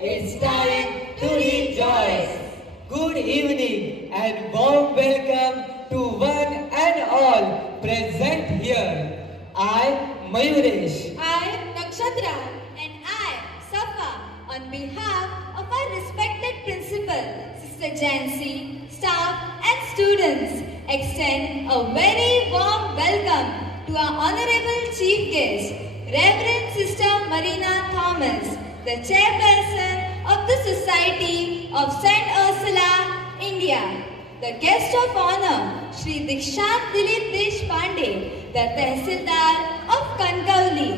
it's time to rejoice. Good evening and warm welcome to one and all present here. I, Mayuresh. I, Nakshatra, and I, Safa, on behalf of our respected principal, Sister Jancy, staff and students, extend a very warm welcome to our Honorable Chief Guest, Reverend Sister Marina Thomas, the Chairperson of the Society of St. Ursula, India. The guest of honor, Shri Dikshant Dilip Deshpande, the Tehsildar of Kankauli,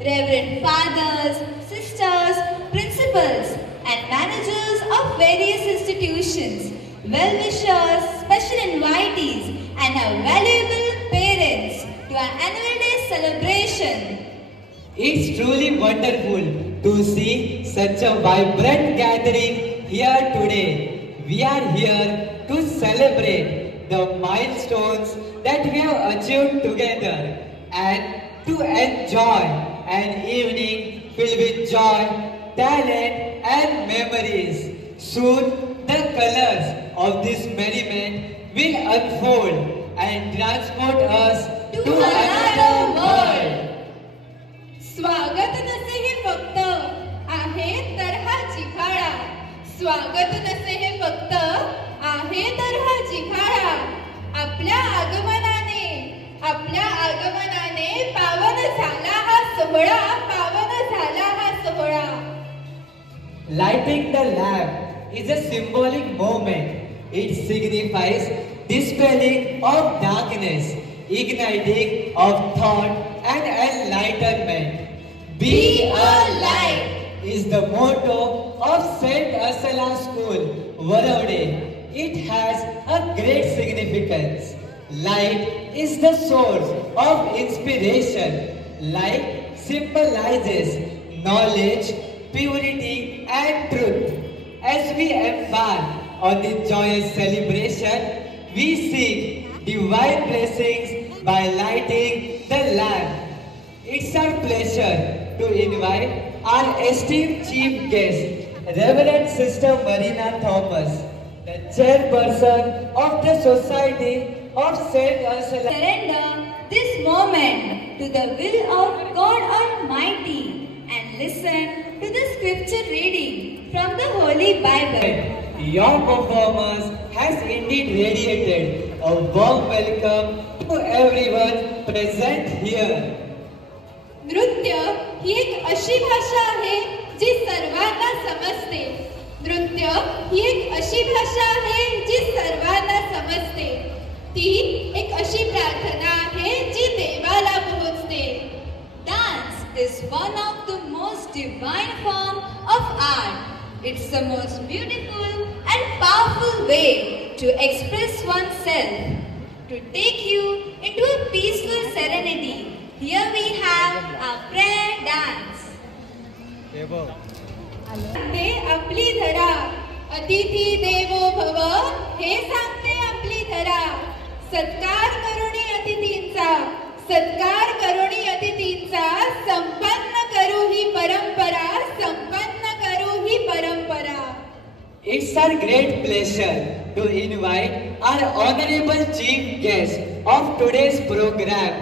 Reverend Fathers, Sisters, Principals and Managers of various institutions, well-wishers, special invitees and our valuable parents to our annual day celebration. It's truly wonderful to see such a vibrant gathering here today. We are here to celebrate the milestones that we have achieved together and to enjoy an evening filled with joy, talent and memories. Soon the colors of this merriment will unfold and transport us to another world. स्वागत नसे हे फक्त आहे तर हा जिव्हाळा. स्वागत नसे हे फक्त आहे तर हा जिव्हाळा. आपल्या आगमनाने पावन झाला हा सोहळा. पावन झाला हा सोहळा. Lighting the lamp is a symbolic moment. It signifies dispelling of darkness, igniting of thought and enlightenment. Be a light is the motto of St. Ursula School, Varavade. It has a great significance. Light is the source of inspiration. Light symbolizes knowledge, purity and truth. As we embark on this joyous celebration, we seek divine blessings by lighting the lamp. It's our pleasure to invite our esteemed chief guest, Reverend Sister Marina Thomas, the chairperson of the Society of St. Ursula. Surrender this moment to the will of God Almighty and listen to the scripture reading from the Holy Bible. Your performance has indeed radiated a warm welcome to everyone present here. नृत्य ही एक अशी भाषा आहे जी सर्वांना समजते. नृत्य ही एक अशी भाषा आहे जी सर्वांना समजते. ती एक अशी प्रार्थना आहे जी देवाला पोहोचते. Dance is one of the most divine form of art. It's the most beautiful and powerful way to express oneself, to take you into a peaceful serenity. Here we have our prayer dance. हे आपली धरा, अतिथी देवो भव, हे सांगते आपली धरा. सत्कार करुणी अतिथींचा, सत्कार करुणी अतिथींचा, संपन्न करू ही परंपरा, संपन्न करू ही परंपरा. It's our great pleasure to invite our honorable chief guest of today's program,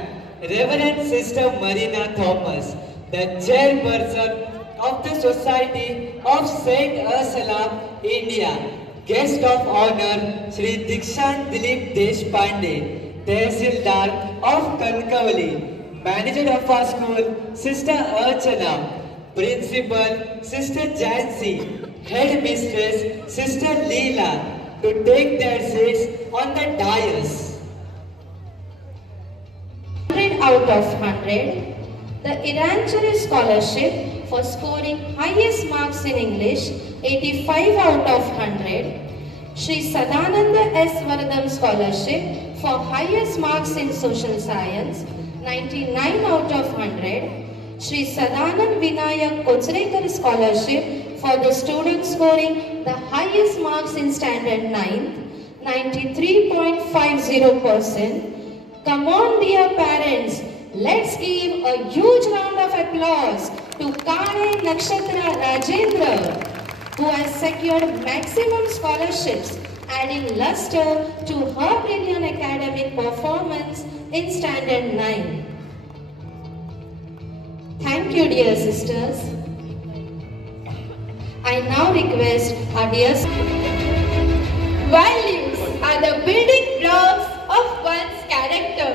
Reverend Sister Marina Thomas, the chairperson of the Society of St. Ursula, India. Guest of honor, Shri Dikshant Dilip Deshpande, Tehsildar of Kankauli. Manager of our school, Sister Archana. Principal, Sister Jancy. Headmistress, Sister Leela, to take their seats on the dais. 100 out of 100, the Iranchari Scholarship for scoring highest marks in English, 85 out of 100, Shri Sadananda S. Varadam Scholarship for highest marks in Social Science, 99 out of 100, Shri Sadanand Vinayak Kochrekar Scholarship for the student scoring the highest marks in Standard 9th, 93.50%. Come on dear parents, let's give a huge round of applause to Kane Nakshatra Rajendra. who has secured maximum scholarships, adding luster to her brilliant academic performance in Standard 9. Thank you, dear sisters. I now request our dear... Values are the building blocks of one's character.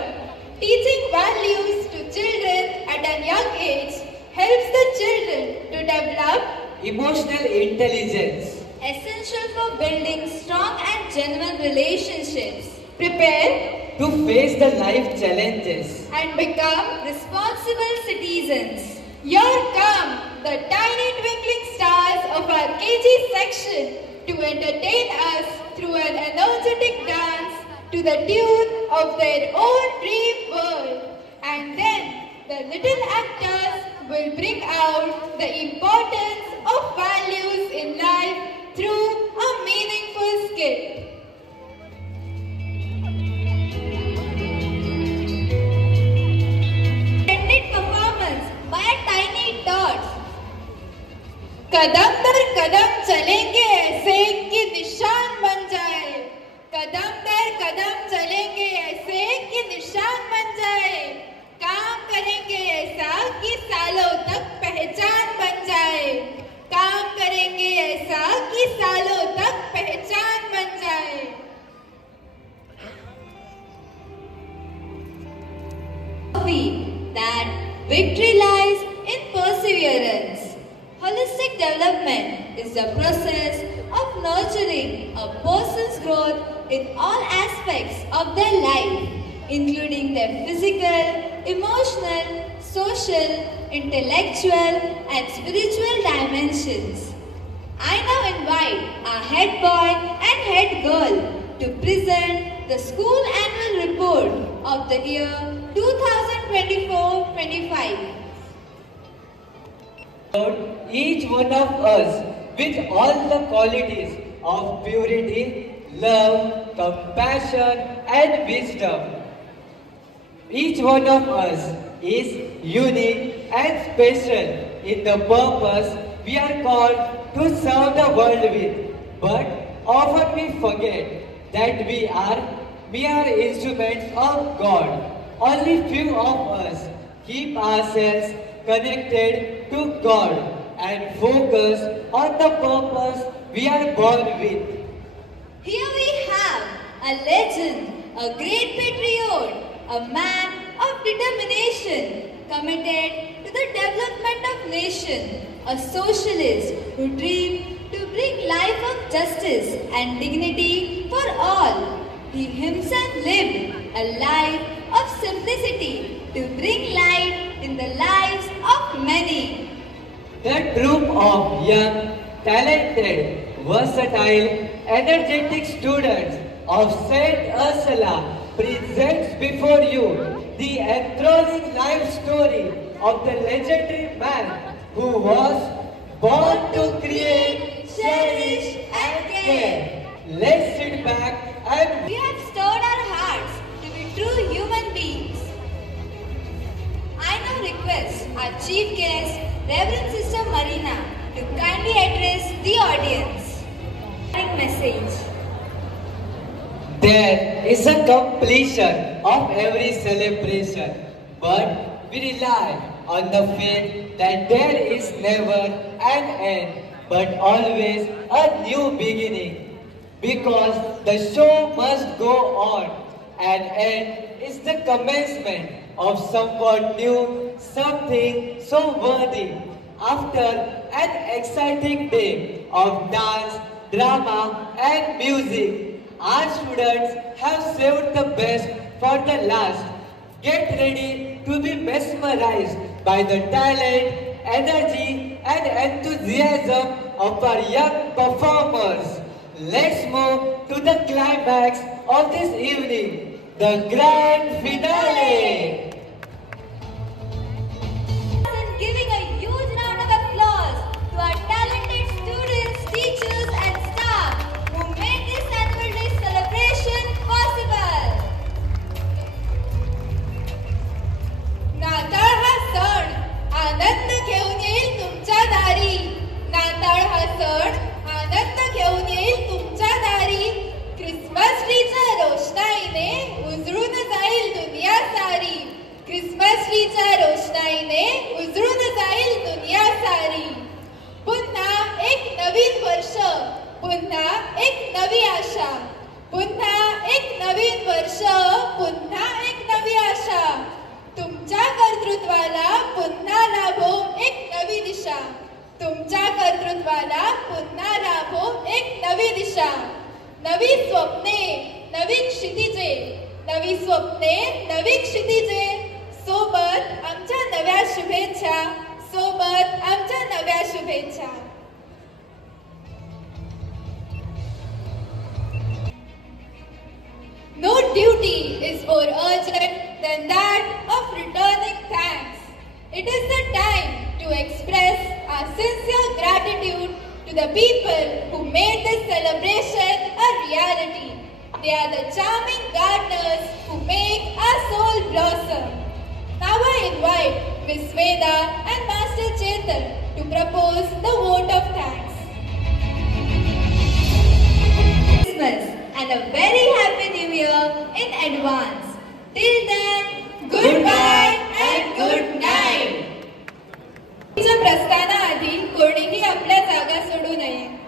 Teaching values to children at a young age helps the children to develop emotional intelligence, essential for building strong and genuine relationships, prepare to face the life challenges, and become responsible citizens. Here come the tiny twinkling stars of our KG section to entertain us through an energetic dance to the tune of their own dream world. And then the little actors will bring out the importance of values in life through a meaningful skit. Splendid performance by a tiny tots. कदम दर कदम चलेंगे ऐसे कि निशान बन जाए. कदम दर कदम चलेंगे ऐसे कि निशान बन जाए. काम करेंगे ऐसा कि सालों तक पहचान बन जाए. काम करेंगे ऐसा कि सालों तक पहचान बन जाए. That victory lies in perseverance. Holistic development is the process of nurturing a person's growth in all aspects of their life, including their physical, emotional, social, intellectual, and spiritual dimensions. I now invite our head boy and head girl to present the school annual report of the year 2024-25. Each one of us with all the qualities of purity, love, compassion, and wisdom. Each one of us is unique and special in the purpose we are called to serve the world with. But often we forget that we are mere instruments of God. Only few of us keep ourselves connected to God and focus on the purpose we are born with. Here we have a legend, a great patriot, a man of determination, committed to the development of nation, a socialist who dreamed to bring life of justice and dignity for all. He himself lived a life of simplicity to bring light in the lives of many. The group of young, talented, versatile, energetic students of St. Ursula presents before you the enthralling life story of the legendary man who was born to create, cherish, and care. Let's sit back and We have stirred our hearts to be true human beings. I now request our chief guest, Reverend Sister Marina, to kindly address the audience. Message. There is a completion of every celebration, but we rely on the faith that there is never an end, but always a new beginning. Because the show must go on, and end is the commencement of somewhat new, something so worthy. After an exciting day of dance, drama, and music, our students have saved the best for the last. Get ready to be mesmerized by the talent, energy, and enthusiasm of our young performers. Let's move to the climax of this evening, the grand finale. And giving a huge round of applause to our talented students, teachers, and staff who made this annual day celebration possible. नाताळ हा सण आनंद घेऊन येईल तुमच्या दारी. नाताळ हा सण पुन्हा एक नवी आशा, पुन्हा एक नवीन वर्ष, पुन्हा एक नवी आशा. तुमच्या कर्तृत्वाला पुन्हा लाभो एक नवी दिशा, तुमच्या कर्तृत्वाला पुन्हा लाभो एक नवी दिशा. नवी स्वप्ने, नवी क्षितिजे, नवी स्वप्ने, नवी क्षितिजे. सोबत आमच्या नव्या शुभेच्छा, सोबत आमच्या नव्या शुभेच्छा. No duty is more urgent than that of returning thanks. It is the time to express our sincere gratitude to the people who made this celebration a reality. They are the charming gardeners who make our soul blossom. Now I invite Miss Veda and Master Chetan to propose the vote of thanks. Christmas and a very happy new year in advance. Till then, goodbye and good night. प्रस्थानाआधी कोणीही आपल्या जागा सोडू नये.